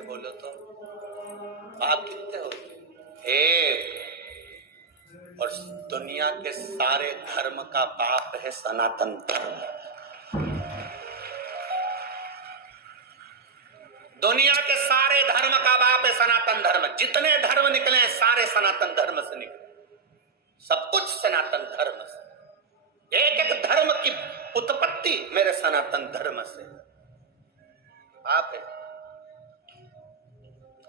से बोलो तो बाप कितने होते? एक। और दुनिया के सारे धर्म का बाप है सनातन धर्म। दुनिया के सारे धर्म का बाप है सनातन धर्म। जितने धर्म निकले हैं सारे सनातन धर्म से निकले, सब कुछ सनातन धर्म से। एक एक धर्म की उत्पत्ति मेरे सनातन धर्म से बाप है।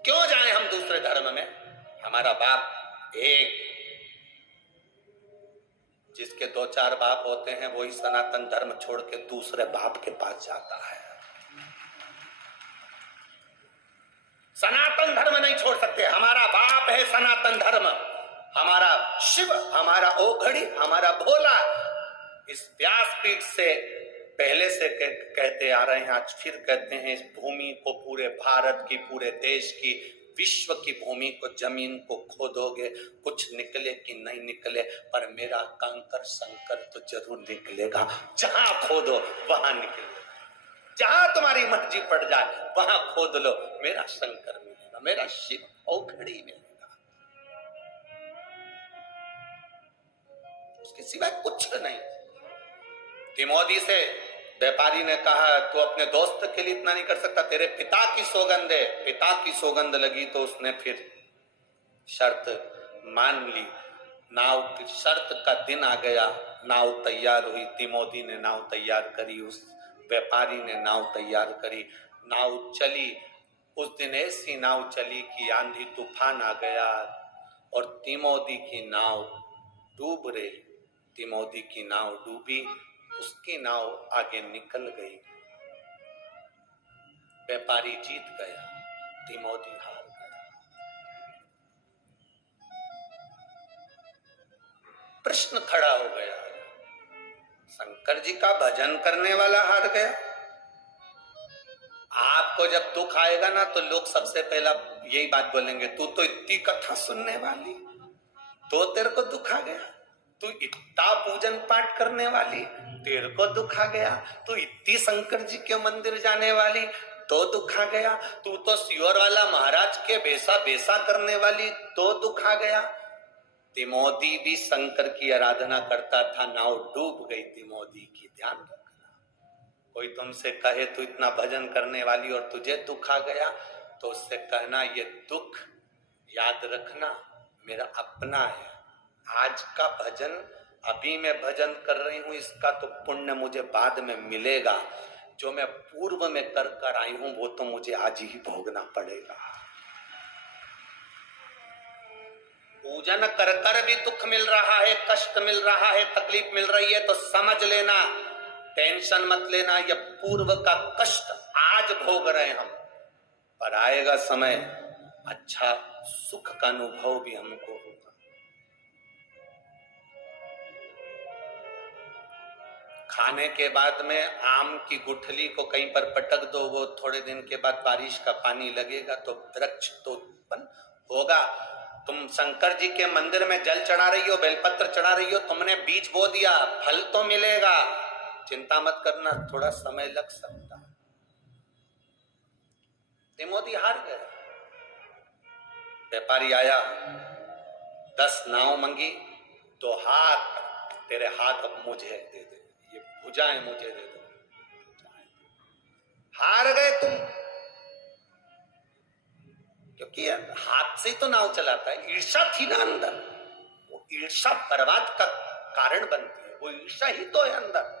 क्यों जाए हम दूसरे धर्म में? हमारा बाप एक। जिसके दो चार बाप होते हैं वही सनातन धर्म छोड़ के दूसरे बाप के पास जाता है। सनातन धर्म नहीं छोड़ सकते। हमारा बाप है सनातन धर्म। हमारा शिव, हमारा ओघड़ी, हमारा भोला इस व्यासपीठ से पहले से कहते आ रहे हैं, आज फिर कहते हैं, इस भूमि को, पूरे भारत की, पूरे देश की, विश्व की भूमि को, जमीन को खोदोगे, कुछ निकले कि नहीं निकले, पर मेरा कंकर शंकर तो जरूर निकलेगा। जहां खोदो वहां निकलेगा। जहां तुम्हारी मर्जी पड़ जाए वहां खोद लो, मेरा शंकर मिलेगा, मेरा शिव औखड़ी मिलेगा। उसके सिवाय कुछ नहीं। तिमोदी से व्यापारी ने कहा, तू अपने दोस्त के लिए इतना नहीं कर सकता? तेरे पिता की सौगंध है। पिता की सौगंध लगी तो उसने फिर शर्त मान ली। नाव की शर्त का दिन आ गया, नाव तैयार हुई। तिमोदी ने नाव तैयार करी, उस व्यापारी ने नाव तैयार करी। नाव चली। उस दिन ऐसी नाव चली कि आंधी तूफान आ गया और तिमोदी की नाव डूब रही। तिमोदी की नाव डूबी, उसकी नाव आगे निकल गई। व्यापारी जीत गया, तिमोदी हार गया। प्रश्न खड़ा हो गया, शंकर जी का भजन करने वाला हार गया। आपको जब दुख आएगा ना तो लोग सबसे पहला यही बात बोलेंगे, तू तो इतनी कथा सुनने वाली, तो तेरे को दुख आ गया। तू इतना पूजन पाठ करने वाली, तेरे को दुख आ गया। तू इतनी शंकर जी के मंदिर जाने वाली, तो दुख आ गया। तू तो सियोर वाला महाराज के बेसा बेसा करने वाली, तो दुख आ गया। तिमोदी भी शंकर की आराधना करता था, नाव डूब गई तिमोदी की। ध्यान रखना। कोई तुमसे कहे तू इतना भजन करने वाली और तुझे दुख आ गया, तो उससे कहना, ये दुख याद रखना मेरा अपना है। आज का भजन, अभी मैं भजन कर रही हूं, इसका तो पुण्य मुझे बाद में मिलेगा। जो मैं पूर्व में कर कर आई हूं वो तो मुझे आज ही भोगना पड़ेगा। पूजन कर कर भी दुख मिल रहा है, कष्ट मिल रहा है, तकलीफ मिल रही है, तो समझ लेना, टेंशन मत लेना, यह पूर्व का कष्ट आज भोग रहे हम, पर आएगा समय अच्छा सुख का अनुभव भी हमको होगा। खाने के बाद में आम की गुठली को कहीं पर पटक दो, वो थोड़े दिन के बाद बारिश का पानी लगेगा तो वृक्ष तो उत्पन्न होगा। तुम शंकर जी के मंदिर में जल चढ़ा रही हो, बेलपत्र चढ़ा रही हो, तुमने बीज बो दिया, फल तो मिलेगा। चिंता मत करना, थोड़ा समय लग सकता है। तिमोदी हार गया। व्यापारी आया, 10 नाव मंगी, तो हाथ, तेरे हाथ अब मुझे दे दे, ये भुजाएं मुझे दे दो। हार गए तुम, क्योंकि हाथ से ही तो नाव चलाता है। ईर्षा थी ना अंदर, वो ईर्षा बर्बाद का कारण बनती है। वो ईर्षा ही तो है अंदर।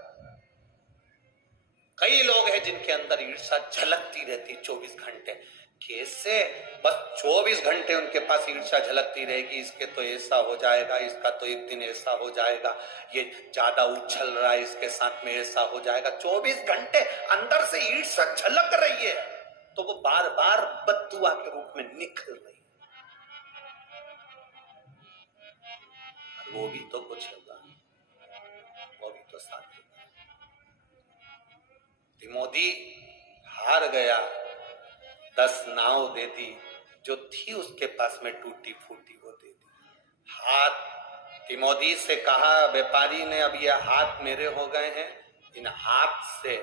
कई लोग हैं जिनके अंदर ईर्षा झलकती रहती 24 घंटे। कैसे? बस 24 घंटे उनके पास ईर्षा झलकती रहेगी, इसके तो ऐसा हो जाएगा, इसका तो एक दिन ऐसा हो जाएगा, ये ज्यादा उछल रहा है, इसके साथ में ऐसा हो जाएगा। 24 घंटे अंदर से ईर्षा झलक रही है, तो वो बार बार बद्दुआ के रूप में निकल रही है। वो भी तो कुछ होगा, वो भी तो साथ होगा। तिमोदी हार गया, 10 नाव दे दी, जो थी उसके पास में टूटी फूटी वो दे दी। हाथ तिमोदी से कहा व्यापारी ने, अब ये हाथ मेरे हो गए हैं, इन हाथ से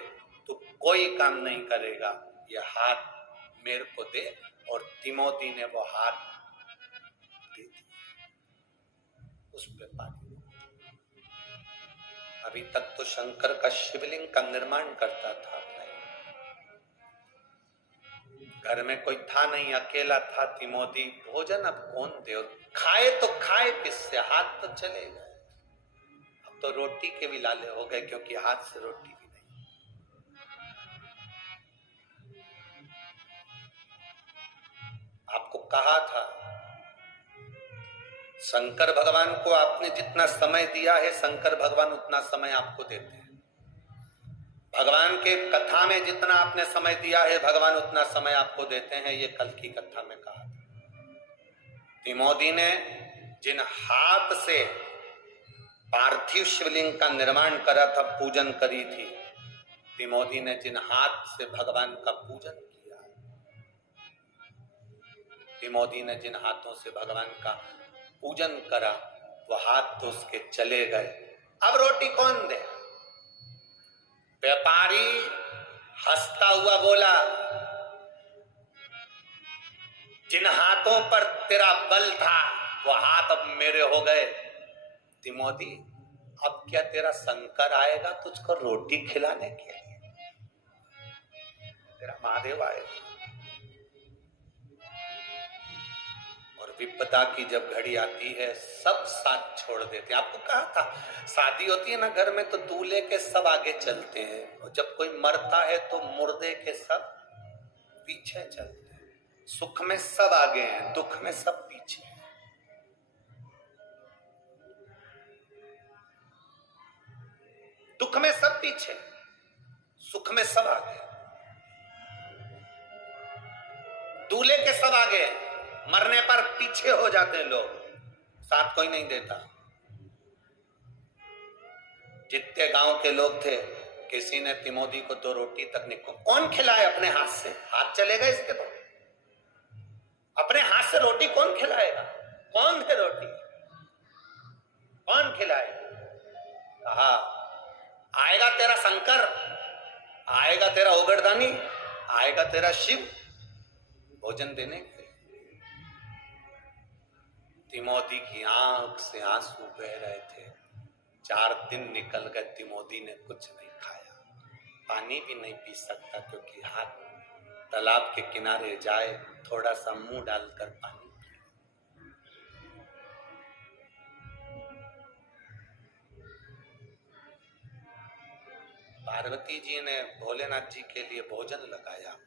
तो कोई काम नहीं करेगा, ये हाथ मेरे को दे। और तिमोथी ने वो हाथ दे दिया, उस पे पानी। अभी तक तो शंकर का शिवलिंग का निर्माण करता था, घर में कोई था नहीं, अकेला था तिमोथी। भोजन अब कौन दे, और खाए तो खाए किससे, हाथ तो चले गए। अब तो रोटी के भी लाले हो गए, क्योंकि हाथ से रोटी भी नहीं। आपको कहा था, शंकर भगवान को आपने जितना समय दिया है, शंकर भगवान उतना समय आपको देते हैं। भगवान के कथा में जितना आपने समय दिया है, भगवान उतना समय आपको देते हैं। ये कल की कथा में कहा था। तिमोथी ने जिन हाथ से पार्थिव शिवलिंग का निर्माण करा था, पूजन करी थी, तिमोथी ने जिन हाथ से भगवान का पूजन किया, तिमोथी ने जिन हाथों से भगवान का पूजन करा, वो हाथ तो उसके चले गए। अब रोटी कौन दे? व्यापारी हंसता हुआ बोला, जिन हाथों पर तेरा बल था, वो हाथ अब मेरे हो गए। तिमोथी, अब क्या तेरा शंकर आएगा तुझको रोटी खिलाने के लिए? तेरा महादेव आएगा। और विपदा की जब घड़ी आती है, सब साथ छोड़ देते हैं। आपको कहा था, शादी होती है ना घर में, तो दूल्हे के सब आगे चलते हैं, और जब कोई मरता है तो मुर्दे के सब पीछे चलते हैं। सुख में सब आगे हैं, दुख में सब पीछे हैं। दुख में सब पीछे, सुख में सब आगे। दूल्हे के सब आगे, मरने पर पीछे हो जाते हैं लोग, साथ कोई नहीं देता। जितने गांव के लोग थे, किसी ने तिमोथी को 2 रोटी तक नहीं, कौन खिलाए अपने हाथ से? हाथ चले गए इसके तो। अपने हाथ से रोटी कौन खिलाएगा? कौन दे रोटी? कौन खिलाए? कहा, आएगा तेरा शंकर, आएगा तेरा ओगरदानी, आएगा तेरा शिव भोजन देने के। तिमोथी की आंख से आंसू बह रहे थे। 4 दिन निकल गए, तिमोथी ने कुछ नहीं खाया, पानी भी नहीं पी सकता, क्योंकि हाथ तालाब के किनारे जाए, थोड़ा सा मुंह डालकर पानी पिए। पार्वती जी ने भोलेनाथ जी के लिए भोजन लगाया।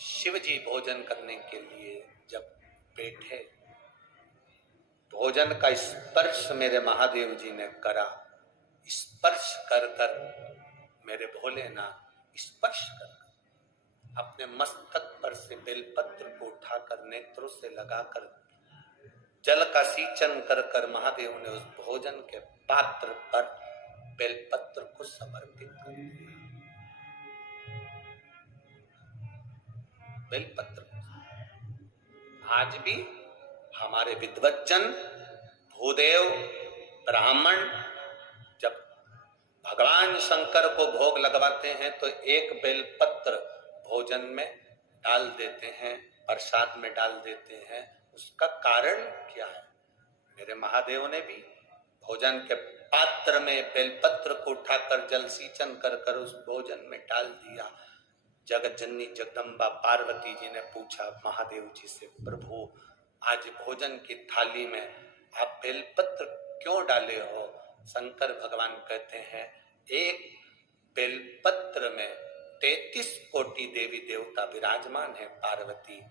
शिव जी भोजन करने के लिए जब बैठे, भोजन का स्पर्श मेरे महादेव जी ने करा। स्पर्श कर कर मेरे भोलेनाथ स्पर्श कर अपने मस्तक पर से बेलपत्र को उठाकर नेत्रों से लगाकर जल का सींचन कर कर महादेव ने उस भोजन के पात्र पर बेलपत्र को समर्पित कर दिया। बेलपत्र आज भी हमारे विद्वज्जन, भूदेव, ब्राह्मण जब भगवान शंकर को भोग लगवाते हैं तो एक बेलपत्र भोजन में डाल देते हैं, प्रसाद में डाल देते हैं। उसका कारण क्या है? मेरे महादेव ने भी भोजन के पात्र में बेलपत्र को उठाकर जल सींचन कर कर उस भोजन में डाल दिया। जगत जननी जगदम्बा पार्वती जी ने पूछा महादेव जी से, प्रभु आज भोजन की थाली में आप बेलपत्र क्यों डाले हो? शंकर भगवान कहते हैं, एक बेलपत्र में 33 कोटि देवी देवता विराजमान है पार्वती।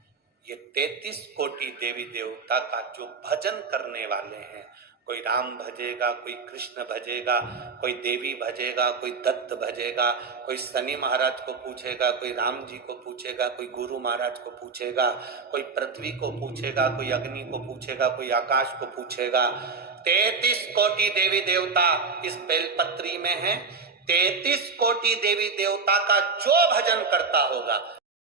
ये 33 कोटि देवी देवता का जो भजन करने वाले हैं, कोई राम भजेगा, कोई कृष्ण भजेगा, कोई देवी भजेगा, कोई दत्त भजेगा, कोई शनि महाराज को पूछेगा, कोई राम जी को पूछेगा, कोई गुरु महाराज को पूछेगा, कोई पृथ्वी को पूछेगा, कोई अग्नि को पूछेगा, कोई आकाश को पूछेगा। 33 कोटि देवी देवता इस बेलपत्री में है। 33 कोटि देवी देवता का जो भजन करता होगा